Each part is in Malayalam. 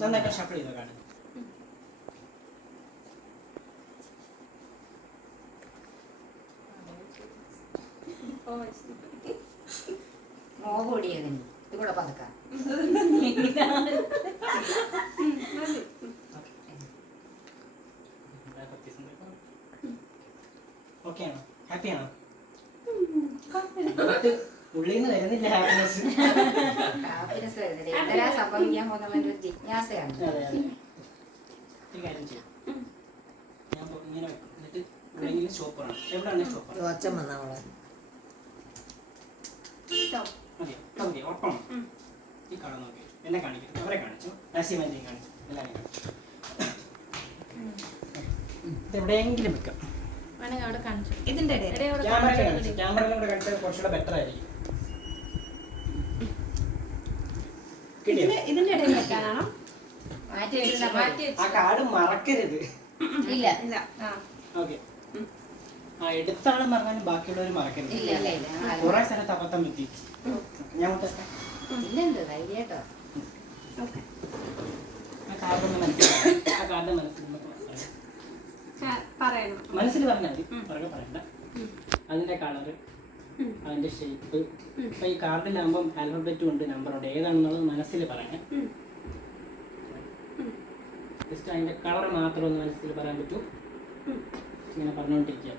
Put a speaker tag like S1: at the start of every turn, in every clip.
S1: നന്നായിട്ട് ഷഫിൾ ചെയ്തോ കാണും
S2: മോഹോടിയതിന് ഇത് കൂടെ പതുക്കാം.
S1: ഓക്കെ ആണോ ഹാപ്പി ആണോ ഉള്ളിൽ നിന്ന് വരുന്നില്ല. ഹാപ്പിനെസ്
S2: വരുന്നില്ല സംഭവിക്കാൻ ജിജ്ഞാസയാണ്.
S1: ഞാൻ ഇങ്ങനെ. എന്നിട്ട് എവിടെയെങ്കിലും എവിടെയാണ് സ്റ്റോപ്പ് ചെയ്യണം
S3: ഒച്ചം വന്ന അവളെ
S1: മതി. മതി. ഒപ്പം ഈ കാണാൻ നോക്കി എന്നെ കാണിക്കട്ടെ അവരെ കാണിച്ചു? നാസിമാന്റെയും കാണിച്ചു? എല്ലാവരെയും കാണിച്ചു? എവിടെയെങ്കിലും വെക്കാം.
S4: വേണമെങ്കിൽ അവിടെ കാണിച്ചു.
S3: ഇതിന്റെ
S4: ഇതിന്റെ ഇടയിൽ വെക്കാനാണോ
S1: ആ കാർഡ് മറക്കരുത്.
S2: ഇല്ല.
S4: ഇല്ല. ആ.
S1: ഓക്കെ. ആ എടുത്താണ് മറന്നാലും ബാക്കിയുള്ളവർ മറക്കരുത്. കുറെ സ്ഥലത്ത് അബദ്ധം പറ്റി. ഞാൻ ആ കാർഡ് ഒന്ന് മനസ്സിലായി ആ കാർഡ് മനസ്സിലായി. മനസ്സിൽ പറഞ്ഞാൽ മതി. പുറകെ പറയണ്ട. അതിന്റെ കളറ് അതിന്റെ ഷേപ്പ് ഇപ്പൊ ഈ കാർഡിലാകുമ്പോൾ ആൽഫബറ്റും ഉണ്ട്. നമ്പറുണ്ട് ഏതാണെന്നുള്ളത് മനസ്സിൽ പറയണേ. ജസ്റ്റ് അതിന്റെ കളർ മാത്രം ഒന്ന് മനസ്സിൽ പറയാൻ പറ്റൂ. ഇങ്ങനെ പറഞ്ഞുകൊണ്ടിരിക്കുക.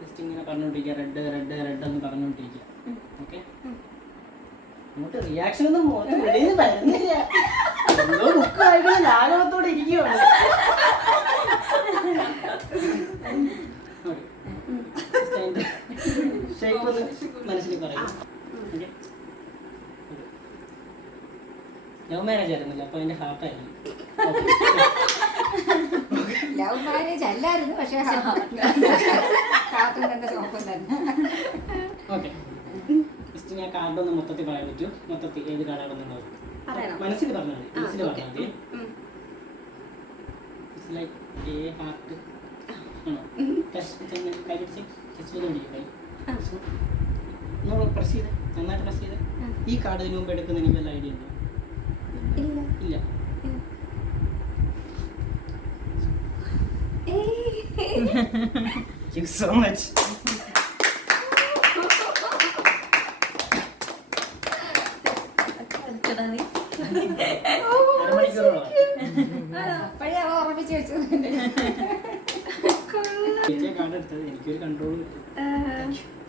S1: ജസ്റ്റ് ഇങ്ങനെ പറഞ്ഞുകൊണ്ടിരിക്കുക. റെഡ് റെഡ് റെഡ് എന്ന് പറഞ്ഞുകൊണ്ടിരിക്കുക. ഓക്കെ അങ്ങോട്ട് റിയാക്ഷൻ ഒന്നും മുഖത്ത് വെളിയിൽ നിന്ന് വരുന്നില്ല. എന്തോ ബുക്കായിട്ട് ലാഘവത്തോടെ ഇരിക്കുവാണ് ഷേപ്പ് ഒന്ന് മനസ്സിൽ പറയും. ലവ് മാരേജ് ആയിരുന്നില്ല അപ്പൊ അതിന്റെ ഹാർട്ടായിരുന്നു
S2: ലവ് മാരേജ് അല്ലായിരുന്നു പക്ഷേ
S1: ഓക്കെ. ജസ്റ്റ് ഞാൻ കാർഡ് ഒന്ന് മൊത്തത്തിൽ പറയാൻ പറ്റൂ. മൊത്തത്തിൽ ഏത് കാർഡാണെന്നുള്ളത് മനസ്സിൽ പറഞ്ഞാൽ മതി. മനസ്സിൽ. പറഞ്ഞാൽ മതി. ലൈക്ക് എ ഹാർട്ട് ആണോ? കൈ പിടിച്ച് കൈ. ഒന്നുകൂടെ പ്രസ് ചെയ്ത് നന്നായിട്ട് പ്രസ് ചെയ്ത് ഈ കാർഡ് ഇതിനു മുമ്പ് എടുക്കുന്ന എനിക്ക് വല്ല ഐഡിയ ഉണ്ടോ
S4: ഇല്ല.
S1: Thank you so much. എനിക്കൊരു കൺട്രോൾ അവ